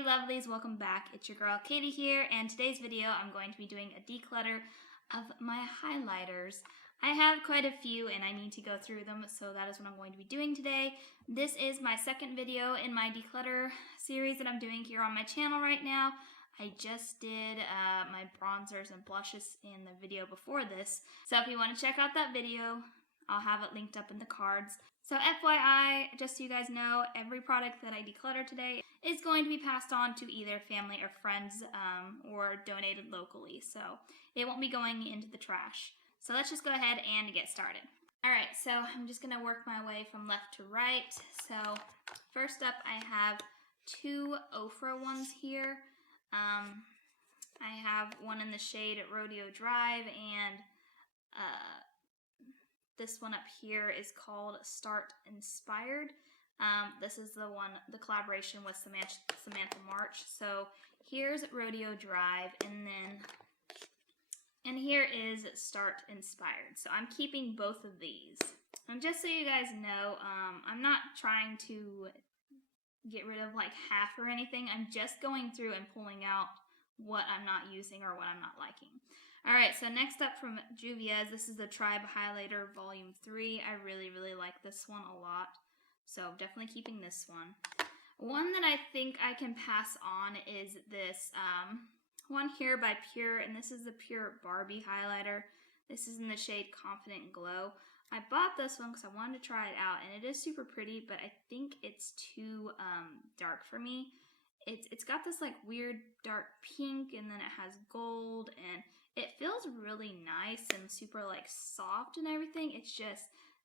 Hey lovelies, welcome back. It's your girl Katie here, and today's video I'm going to be doing a declutter of my highlighters. I have quite a few and I need to go through them, so that is what I'm going to be doing today. This is my second video in my declutter series that I'm doing here on my channel right now. I just did my bronzers and blushes in the video before this, so if you want to check out that video, I'll have it linked up in the cards. So FYI, just so you guys know, every product that I declutter today is going to be passed on to either family or friends or donated locally. So it won't be going into the trash. So let's just go ahead and get started. Alright, so I'm just going to work my way from left to right. So first up, I have two Ofra ones here. I have one in the shade Rodeo Drive, and this one up here is called Start Inspired. This is the collaboration with Samantha March. So here's Rodeo Drive, and here is Start Inspired. So I'm keeping both of these. And just so you guys know, I'm not trying to get rid of like half or anything. I'm just going through and pulling out what I'm not using or what I'm not liking. Alright, so next up from Juvia's, this is the Tribe Highlighter Volume 3. I really like this one a lot, so definitely keeping this one. One that I think I can pass on is this one here by Pure, and this is the Pure Barbie Highlighter. This is in the shade Confident Glow. I bought this one because I wanted to try it out, and it is super pretty, but I think it's too dark for me. It's got this like weird dark pink, and then it has gold, and it feels really nice and super like soft and everything. It's just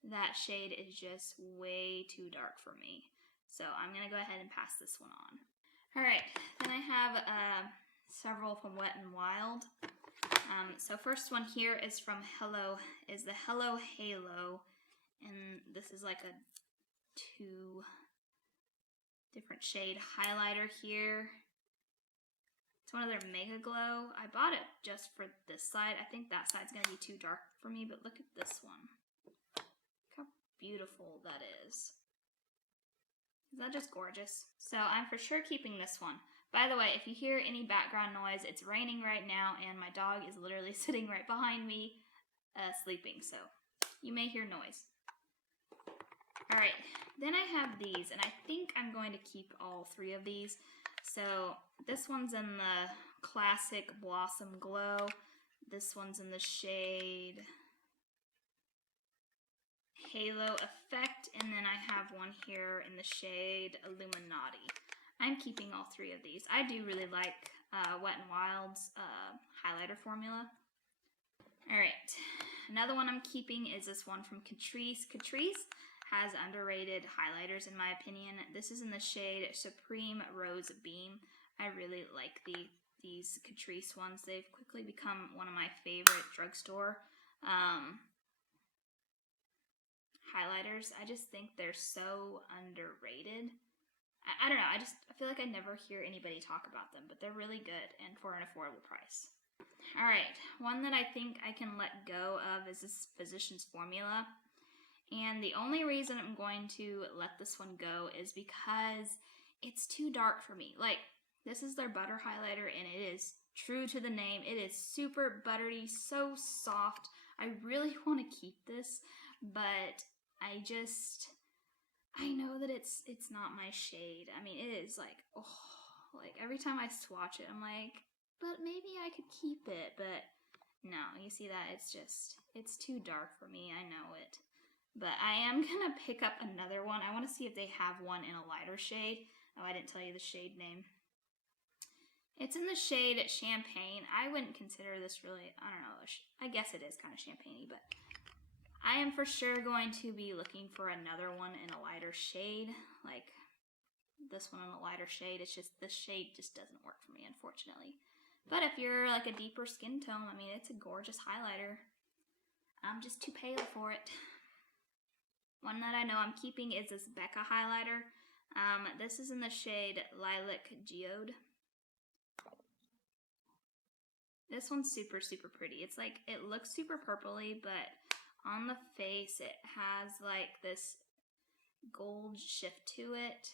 that shade is just way too dark for me. So I'm gonna go ahead and pass this one on. Alright, then I have several from Wet n Wild. So first one here is from the Hello Halo, and this is like a 2 different shade highlighter here. It's one of their Mega Glow. I bought it just for this side. I think that side's gonna be too dark for me, but look at this one. Look how beautiful that is. Is that just gorgeous? So I'm for sure keeping this one. By the way, if you hear any background noise, it's raining right now and my dog is literally sitting right behind me sleeping, so you may hear noise. Alright, then I have these, and I think I'm going to keep all 3 of these. So this one's in the classic Blossom Glow. This one's in the shade Halo Effect, and then I have one here in the shade Illuminati. I'm keeping all 3 of these. I do really like Wet n Wild's highlighter formula. Alright, another one I'm keeping is this one from Catrice. Catrice has underrated highlighters in my opinion. This is in the shade Supreme Rose Beam. I really like these Catrice ones. They've quickly become one of my favorite drugstore highlighters. I just think they're so underrated. I don't know, I feel like I never hear anybody talk about them, but they're really good and for an affordable price. Alright, one that I think I can let go of is this Physicians Formula. And the only reason I'm going to let this one go is because it's too dark for me. Like, this is their butter highlighter, and it is true to the name. It is super buttery, so soft. I really want to keep this, but I know that it's not my shade. I mean, it is like, oh, like every time I swatch it, I'm like, but maybe I could keep it, but no, you see that? It's too dark for me, I know it. But I am gonna pick up another one. I want to see if they have one in a lighter shade. Oh, I didn't tell you the shade name. It's in the shade Champagne. I wouldn't consider this really, I don't know, I guess it is kind of champagne-y, but I am for sure going to be looking for another one in a lighter shade, like this one in a lighter shade. It's just, this shade just doesn't work for me, unfortunately. But if you're like a deeper skin tone, I mean, it's a gorgeous highlighter. I'm just too pale for it. One that I know I'm keeping is this Becca highlighter. This is in the shade Lilac Geode. This one's super pretty. It's like, it looks super purpley, but on the face it has like this gold shift to it.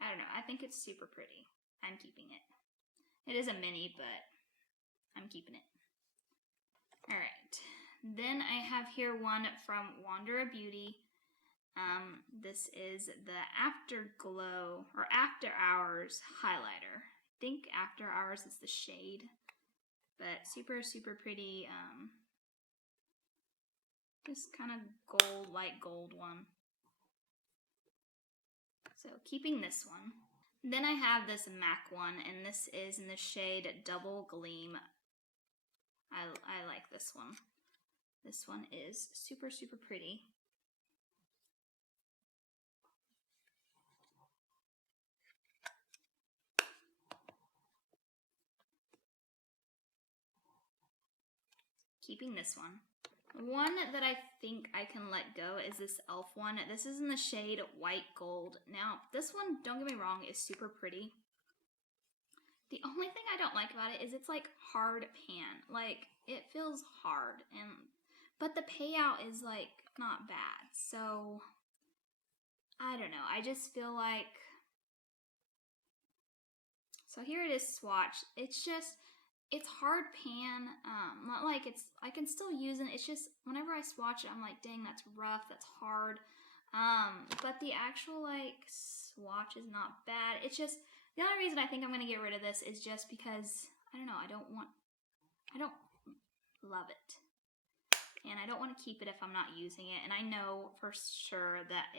I don't know. I think it's super pretty. I'm keeping it. It is a mini, but I'm keeping it. All right. Then I have here one from Wander of Beauty. This is the Afterglow or After Hours highlighter. I think After Hours is the shade, but super, super pretty. Just kind of gold, light gold one. So keeping this one. Then I have this MAC one, and this is in the shade Double Gleam. I like this one. This one is super, super pretty. Keeping this one. One that I think I can let go is this e.l.f. one. This is in the shade White Gold. Now, this one, don't get me wrong, is super pretty. The only thing I don't like about it is it's like hard pan. Like, it feels hard, but the payout is like not bad. So, I don't know. I just feel like, so here it is swatched. It's just, it's hard pan, not like it's, I can still use it. It's just, whenever I swatch it, I'm like, dang, that's rough, that's hard. But the actual, like, swatch is not bad. It's just, the only reason I think I'm going to get rid of this is just because, I don't know, I don't love it. And I don't want to keep it if I'm not using it. And I know for sure that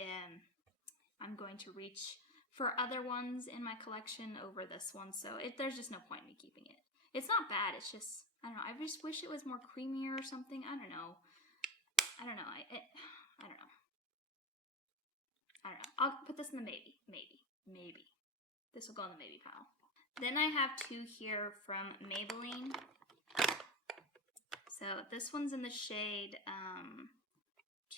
I'm going to reach for other ones in my collection over this one. So there's just no point in me keeping it. It's not bad, it's just, I don't know, I just wish it was more creamier or something. I don't know. I don't know. I'll put this in the maybe. This will go in the maybe pile. Then I have two here from Maybelline. So this one's in the shade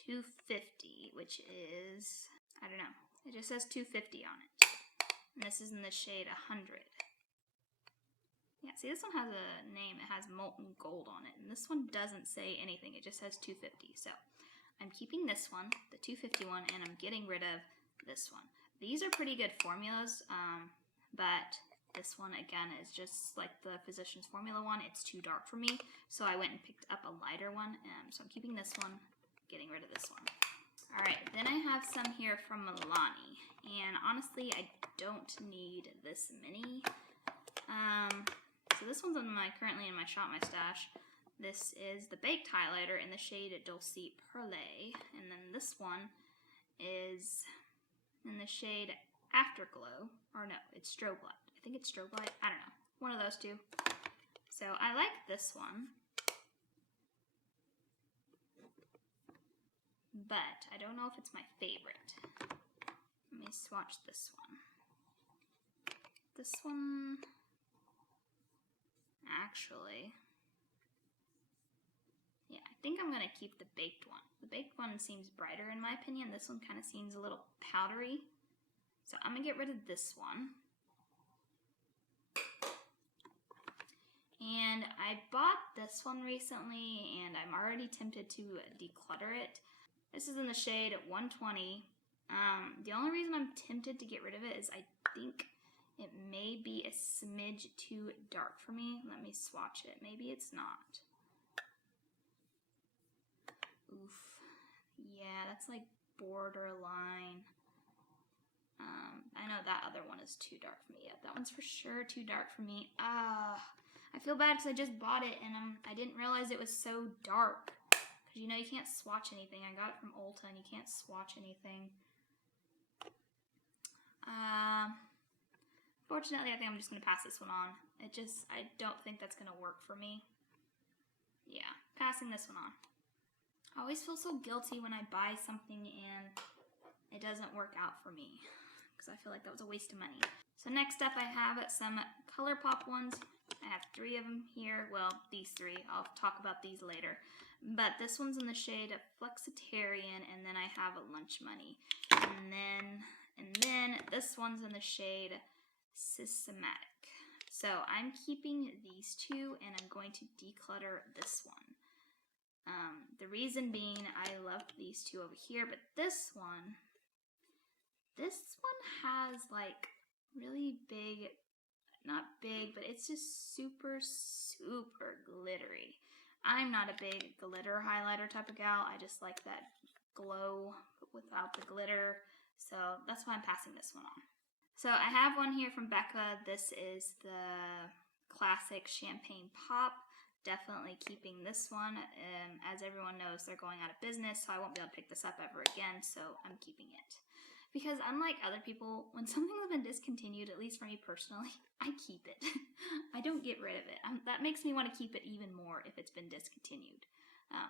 250, which is, I don't know, it just says 250 on it. And this is in the shade 100. Yeah, see, this one has a name. It has Molten Gold on it. And this one doesn't say anything. It just says 250. So I'm keeping this one, the 250 one, and I'm getting rid of this one. These are pretty good formulas, but this one, again, is just like the Physicians Formula one. It's too dark for me, so I went and picked up a lighter one. So I'm keeping this one, getting rid of this one. All right, then I have some here from Milani. And honestly, I don't need this many. So this one's currently in my Shop My Stash. This is the Baked Highlighter in the shade Dulce Perle. And then this one is in the shade Afterglow. Or no, it's Strobe Light. I think it's Strobe Light. I don't know. One of those two. So I like this one. But I don't know if it's my favorite. Let me swatch this one. This one, actually, yeah, I think I'm going to keep the baked one. The baked one seems brighter in my opinion. This one kind of seems a little powdery. So I'm going to get rid of this one. And I bought this one recently, and I'm already tempted to declutter it. This is in the shade 120. The only reason I'm tempted to get rid of it is I think it may be a smidge too dark for me. Let me swatch it. Maybe it's not. Oof. Yeah, that's like borderline. I know that other one is too dark for me. Yeah, that one's for sure too dark for me. I feel bad because I just bought it and I didn't realize it was so dark. Because you know you can't swatch anything. I got it from Ulta and you can't swatch anything. Fortunately, I think I'm just going to pass this one on. I don't think that's going to work for me. Yeah, passing this one on. I always feel so guilty when I buy something and it doesn't work out for me. Because I feel like that was a waste of money. So next up I have some ColourPop ones. I have 3 of them here. Well, these 3. I'll talk about these later. But this one's in the shade Flexitarian, and then I have Lunch Money. And then this one's in the shade Systematic. So I'm keeping these 2, and I'm going to declutter this one. The reason being, I love these 2 over here, but this one, This one has like really big, not big, but it's just super, super glittery. I'm not a big glitter highlighter type of gal. I just like that glow without the glitter. So that's why I'm passing this one on. So I have one here from Becca. This is the classic champagne pop. Definitely keeping this one. As everyone knows, they're going out of business, so I won't be able to pick this up ever again, so I'm keeping it. Because unlike other people, when something has been discontinued, at least for me personally, I keep it. I don't get rid of it. That makes me want to keep it even more if it's been discontinued.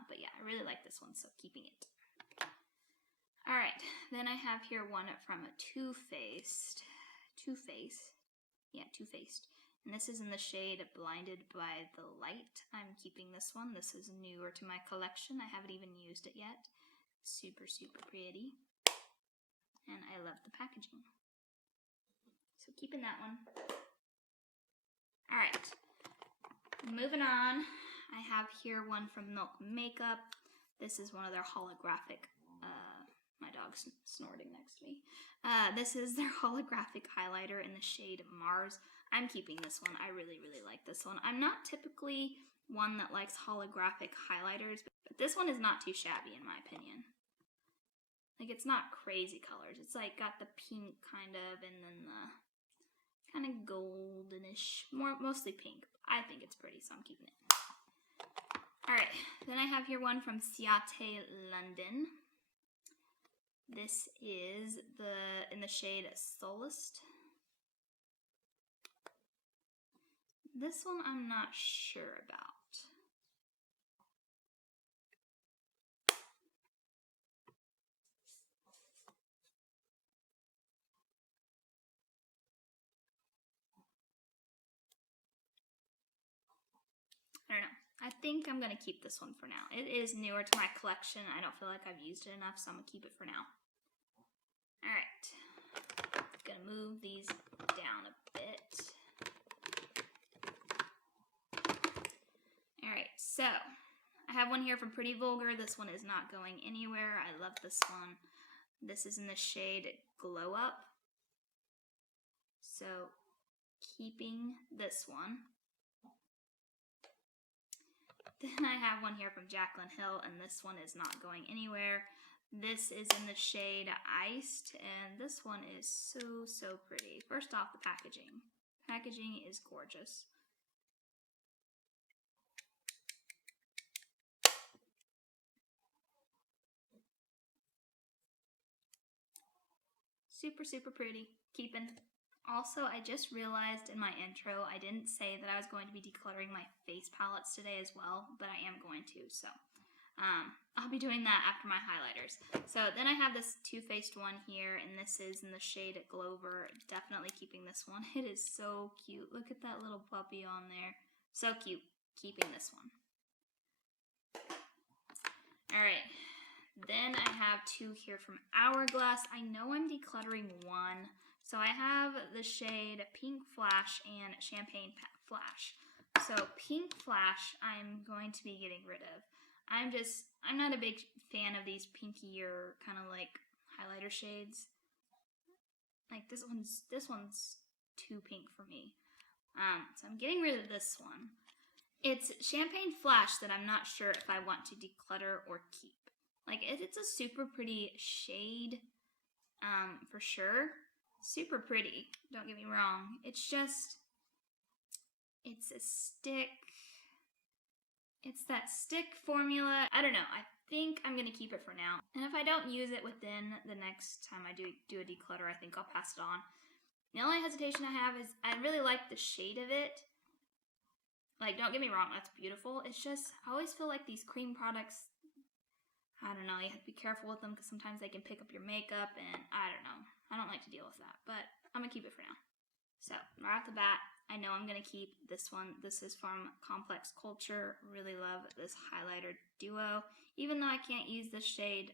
But yeah, I really like this one, so keeping it. Alright, then I have here one from a Too Faced. And this is in the shade Blinded by the Light. I'm keeping this one. This is newer to my collection. I haven't even used it yet. Super, super pretty. And I love the packaging. So keeping that one. Alright, moving on. I have here one from Milk Makeup. This is one of their holographic, my dog's snorting next to me. This is their holographic highlighter in the shade Mars. I'm keeping this one. I really, really like this one. I'm not typically one that likes holographic highlighters, but this one is not too shabby in my opinion. Like, it's not crazy colors. It's like got the pink kind of, and then the kind of goldenish, mostly pink. I think it's pretty, so I'm keeping it. Alright, then I have here one from Ciate London. This is in the shade Solist. This one I'm not sure about. I don't know. I think I'm going to keep this one for now. It is newer to my collection. I don't feel like I've used it enough, so I'm going to keep it for now. Alright. Gonna move these down a bit. Alright, so I have one here from Pretty Vulgar. This one is not going anywhere. I love this one. This is in the shade Glow Up. So keeping this one. Then I have one here from Jaclyn Hill, and this one is not going anywhere. This is in the shade Iced, and this one is so, so pretty. First off, the packaging. Packaging is gorgeous. Super, super pretty. Keeping. Also, I just realized in my intro, I didn't say that I was going to be decluttering my face palettes today as well, but I am going to, so I'll be doing that after my highlighters. So then I have this Too Faced one here, and this is in the shade Glover. Definitely keeping this one. It is so cute. Look at that little puppy on there. So cute. Keeping this one. Alright. Then I have two here from Hourglass. I know I'm decluttering one. So I have the shade Pink Flash and Champagne Flash. So Pink Flash I'm going to be getting rid of. I'm not a big fan of these pinkier kind of like highlighter shades. Like this one's too pink for me. So I'm getting rid of this one. It's Champagne Flash that I'm not sure if I want to declutter or keep. Like it's a super pretty shade, for sure. Super pretty, don't get me wrong. It's just, it's a stick. It's that stick formula. I don't know. I think I'm going to keep it for now. And if I don't use it within the next time I do a declutter, I think I'll pass it on. The only hesitation I have is I really like the shade of it. Like, don't get me wrong, that's beautiful. It's just, I always feel like these cream products, I don't know, you have to be careful with them because sometimes they can pick up your makeup, and I don't know. I don't like to deal with that, but I'm going to keep it for now. So, right off the bat, I know I'm going to keep this one. This is from Complex Culture. Really love this highlighter duo. Even though I can't use this shade,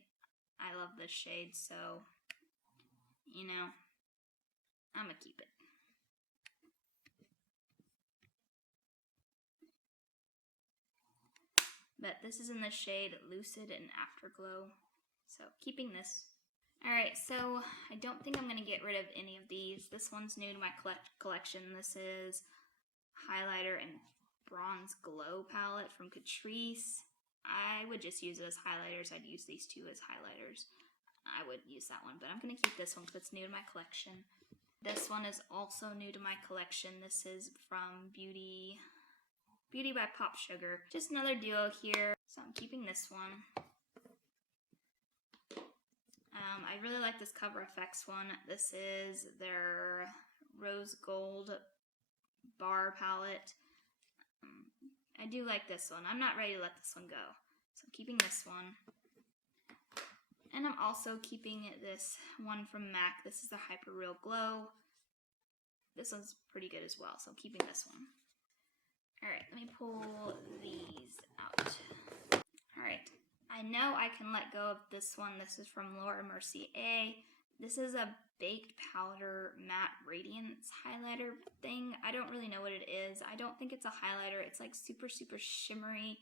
I love this shade, so, you know, I'm going to keep it. But this is in the shade Lucid and Afterglow. So keeping this. Alright, so I don't think I'm going to get rid of any of these. This one's new to my collection. This is highlighter and bronze glow palette from Catrice. I would just use it as highlighters. I'd use these two as highlighters. I would use that one, but I'm going to keep this one because it's new to my collection. This one is also new to my collection. This is from Beauty by Pop Sugar. Just another duo here, so I'm keeping this one. I really like this Cover FX one. This is their Rose Gold Bar palette. I do like this one. I'm not ready to let this one go, so I'm keeping this one. And I'm also keeping this one from MAC. This is the Hyper Real Glow. This one's pretty good as well, so I'm keeping this one. Alright, let me pull these out. Alright, I know I can let go of this one. This is from Laura Mercier. This is a baked powder matte radiance highlighter thing. I don't really know what it is. I don't think it's a highlighter. It's like super, super shimmery,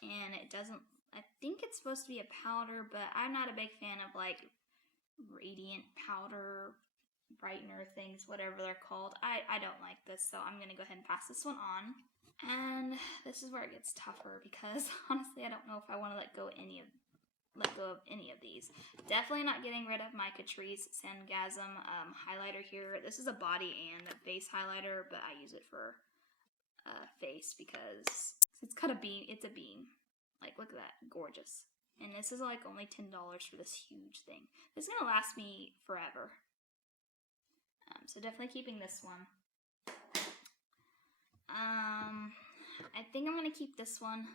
and it doesn't, I think it's supposed to be a powder, but I'm not a big fan of like radiant powder brightener things, whatever they're called. I don't like this, so I'm gonna go ahead and pass this one on. And this is where it gets tougher because honestly I don't know if I want to let go of any of these. Definitely not getting rid of my Catrice Sangasm highlighter here. This is a body and a face highlighter, but I use it for face because it's got a beam. It's a beam. Like, look at that, gorgeous. And this is like only $10 for this huge thing. This is gonna last me forever. So definitely keeping this one. I think I'm gonna keep this one.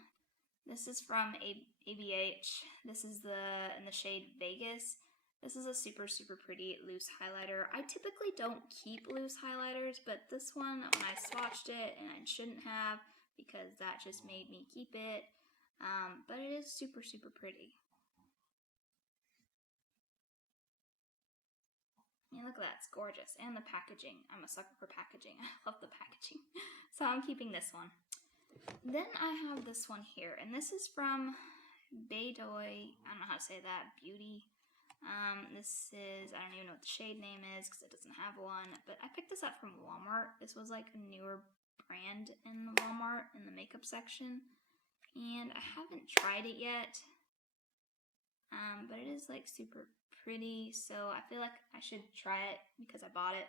This is from ABH. This is in the shade Vegas. This is a super, super pretty loose highlighter. I typically don't keep loose highlighters, but this one, when I swatched it, and I shouldn't have, because that just made me keep it. But it is super, super pretty. I mean, look at that, it's gorgeous. And the packaging. I'm a sucker for packaging. I love the packaging. So I'm keeping this one. Then I have this one here, and this is from Baydoy, I don't know how to say that, Beauty. This is, I don't even know what the shade name is because it doesn't have one, but I picked this up from Walmart. This was like a newer brand in Walmart in the makeup section, and I haven't tried it yet, but it is like super pretty, so I feel like I should try it because I bought it.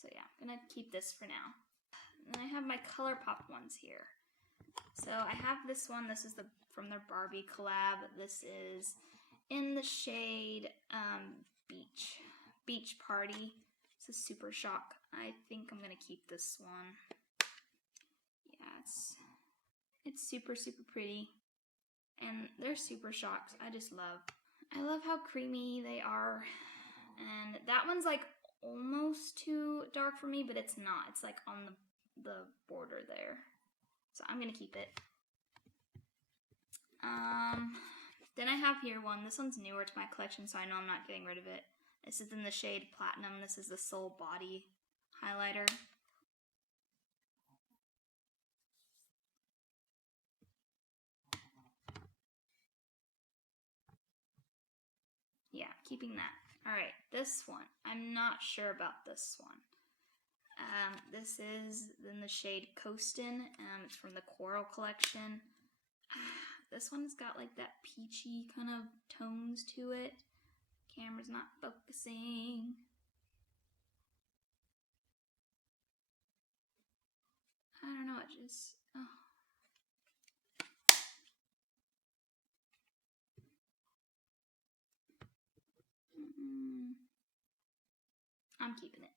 So yeah, I'm gonna keep this for now. And I have my ColourPop ones here. So I have this one. This is from their Barbie collab. This is in the shade Beach Party. It's a Super Shock. I think I'm gonna keep this one. Yeah, it's super, super pretty. And they're Super Shocks. I love how creamy they are. And that one's like almost too dark for me, but it's not. It's like on the border there. So I'm gonna keep it. Then I have here one. This one's newer to my collection, so I know I'm not getting rid of it. This is in the shade Platinum. This is the Soul Body highlighter. Yeah, keeping that. Alright, this one. I'm not sure about this one. This is in the shade Coastin'. It's from the Coral collection. This one's got like that peachy kind of tones to it. Camera's not focusing. I don't know, it just... Oh. I'm keeping it.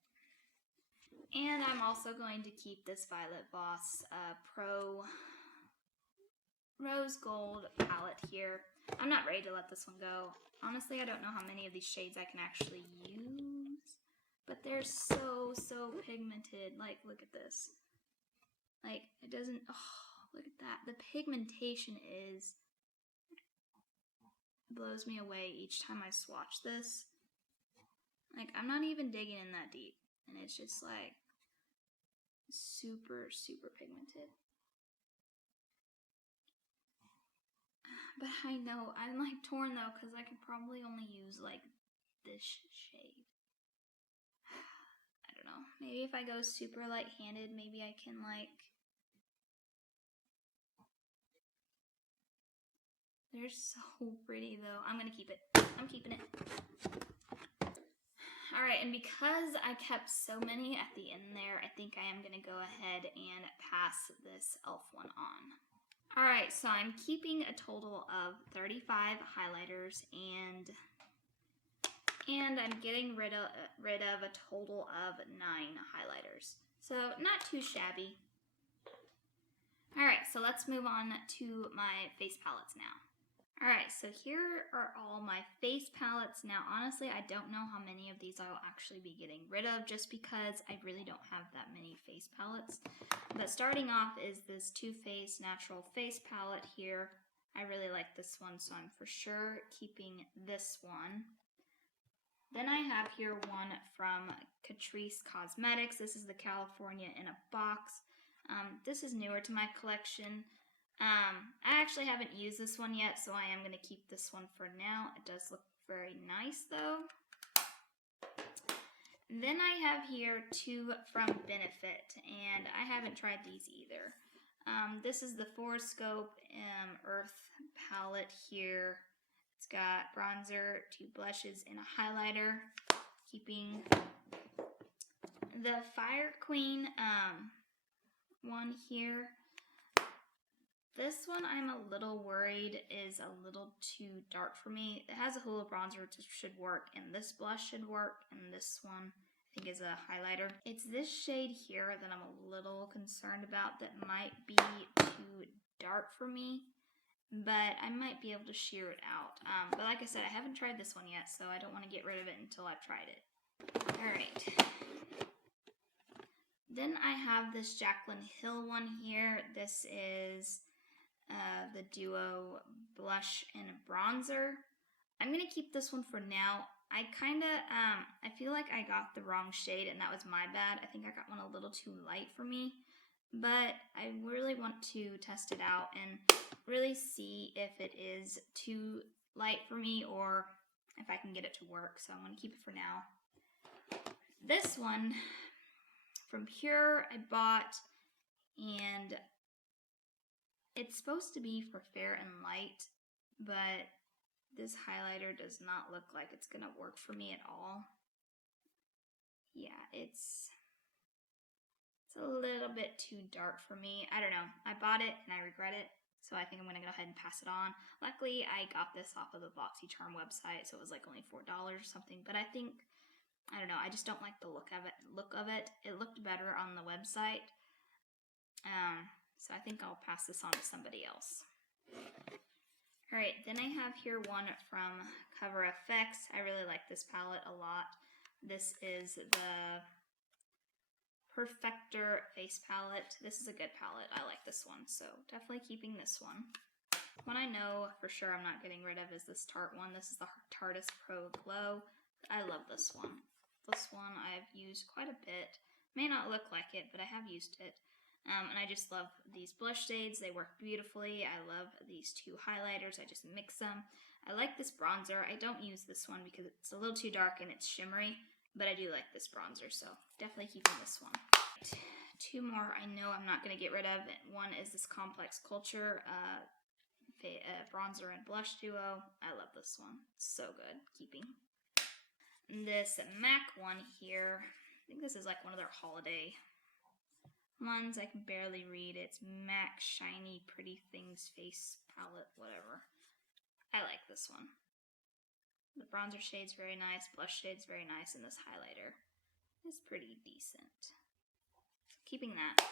And I'm also going to keep this Violet Voss Pro Rose Gold palette here. I'm not ready to let this one go. Honestly, I don't know how many of these shades I can actually use, but they're so, so pigmented. Like, look at this. Like, it doesn't, oh, look at that. The pigmentation blows me away each time I swatch this. Like, I'm not even digging in that deep, and it's just like super, super pigmented. But I know, I'm like torn though, because I could probably only use like this shade. I don't know. Maybe if I go super light-handed, maybe I can like... They're so pretty though. I'm gonna keep it. I'm keeping it. Alright, and because I kept so many at the end there, I think I am gonna go ahead and pass this e.l.f. one on. Alright, so I'm keeping a total of 35 highlighters and I'm getting rid of a total of 9 highlighters. So not too shabby. Alright, so let's move on to my face palettes now. Alright, so here are all my face palettes. Now, honestly, I don't know how many of these I'll actually be getting rid of just because I really don't have that many face palettes. But starting off is this Too Faced Natural Face Palette here. I really like this one, so I'm for sure keeping this one. Then I have here one from Catrice Cosmetics. This is the California in a Box. This is newer to my collection. I actually haven't used this one yet, so I am going to keep this one for now. It does look very nice though. And then I have here two from Benefit, and I haven't tried these either. This is the Scope Earth palette here. It's got bronzer, 2 blushes, and a highlighter. Keeping the Fire Queen one here. This one I'm a little worried is a little too dark for me. It has a Hoola bronzer, which should work, and this blush should work, and this one I think is a highlighter. It's this shade here that I'm a little concerned about that might be too dark for me, but I might be able to sheer it out. But like I said, I haven't tried this one yet, so I don't want to get rid of it until I've tried it. Alright. Then I have this Jaclyn Hill one here. This is the Duo Blush and Bronzer. I'm going to keep this one for now. I feel like I got the wrong shade, and that was my bad. I think I got one a little too light for me. But I really want to test it out and really see if it is too light for me or if I can get it to work. So I'm going to keep it for now. This one from Pure I bought, and it's supposed to be for fair and light, but this highlighter does not look like it's gonna work for me at all. Yeah, it's a little bit too dark for me. I don't know. I bought it and I regret it, so I think I'm gonna go ahead and pass it on. Luckily, I got this off of the BoxyCharm website, so it was like only $4 or something, but I think, I don't know, I just don't like the look of it. It looked better on the website. So I think I'll pass this on to somebody else. Alright, then I have here one from Cover FX. I really like this palette a lot. This is the Perfector Face Palette. This is a good palette. I like this one, so definitely keeping this one. One I know for sure I'm not getting rid of is this Tarte one. This is the Tarteist Pro Glow. I love this one. This one I've used quite a bit. May not look like it, but I have used it. And I just love these blush shades. They work beautifully. I love these two highlighters. I just mix them. I like this bronzer. I don't use this one because it's a little too dark and it's shimmery, but I do like this bronzer, so definitely keeping this one. Two more I know I'm not going to get rid of. One is this Complex Culture bronzer and blush duo. I love this one. So good. Keeping. This MAC one here. I think this is like one of their holiday ones. I can barely read. It's MAC Shiny Pretty Things Face Palette, whatever. I like this one. The bronzer shade's very nice, blush shade's very nice, and this highlighter is pretty decent. Keeping that.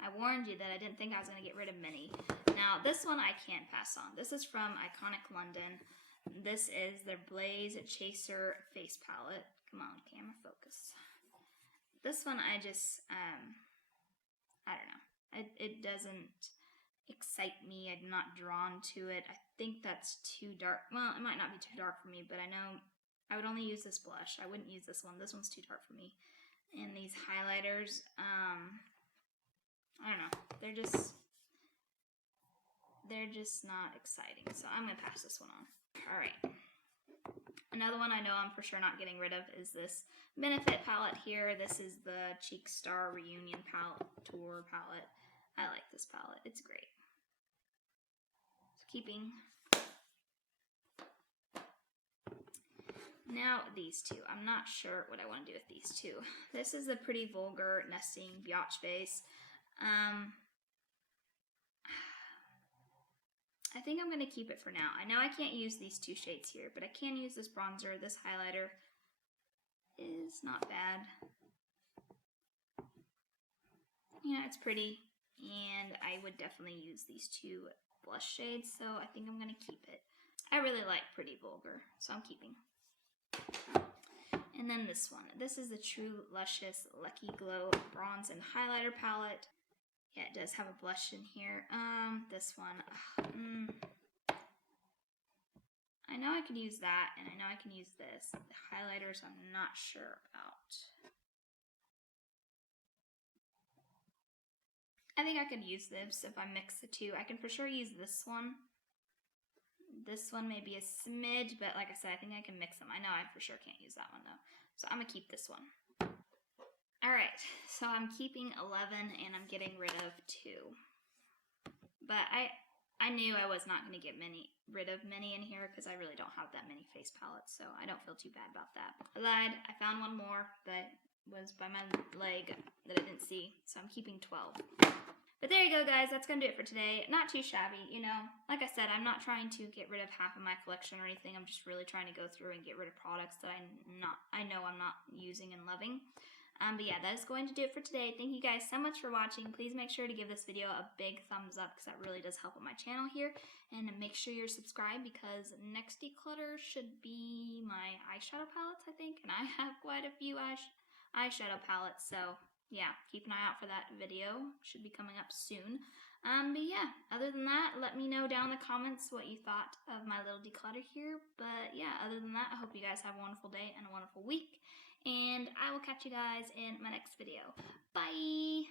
I warned you that I didn't think I was going to get rid of many. Now, this one I can't pass on. This is from Iconic London. This is their Blaze Chaser Face Palette. Come on, camera, focus. This one I just, I don't know. It doesn't excite me. I'm not drawn to it. I think that's too dark. Well, it might not be too dark for me, but I know I would only use this blush. I wouldn't use this one. This one's too dark for me. And these highlighters, I don't know. they're just not exciting. So I'm going to pass this one on. All right. Another one I know I'm for sure not getting rid of is this Benefit palette here. This is the Cheek Star Reunion palette, Tour palette. I like this palette. It's great. So keeping. Now these two. I'm not sure what I want to do with these two. This is the Pretty Vulgar Nesting Biatch Base. I think I'm going to keep it for now. I know I can't use these two shades here, but I can use this bronzer. This highlighter is not bad. You know, it's pretty, and I would definitely use these two blush shades, so I think I'm going to keep it. I really like Pretty Vulgar, so I'm keeping. And then this one. This is the True Luscious Lucky Glow Bronze and Highlighter Palette. Yeah, it does have a blush in here. This one. I know I could use that, and I know I can use this. The highlighters, I'm not sure about. I think I could use this if I mix the two. I can for sure use this one. This one may be a smidge, but like I said, I think I can mix them. I know I for sure can't use that one though. So I'm gonna keep this one. Alright, so I'm keeping 11 and I'm getting rid of 2. But I knew I was not going to get rid of many in here because I really don't have that many face palettes, so I don't feel too bad about that. I lied. I found one more that was by my leg that I didn't see, so I'm keeping 12. But there you go, guys. That's going to do it for today. Not too shabby, you know. Like I said, I'm not trying to get rid of half of my collection or anything. I'm just really trying to go through and get rid of products that I know I'm not using and loving. But yeah, that is going to do it for today. Thank you guys so much for watching. Please make sure to give this video a big thumbs up because that really does help with my channel here. And make sure you're subscribed because next declutter should be my eyeshadow palettes, I think. And I have quite a few eyeshadow palettes. So yeah, keep an eye out for that video. Should be coming up soon. But yeah, other than that, let me know down in the comments what you thought of my little declutter here. But yeah, other than that, I hope you guys have a wonderful day and a wonderful week. And I will catch you guys in my next video. Bye!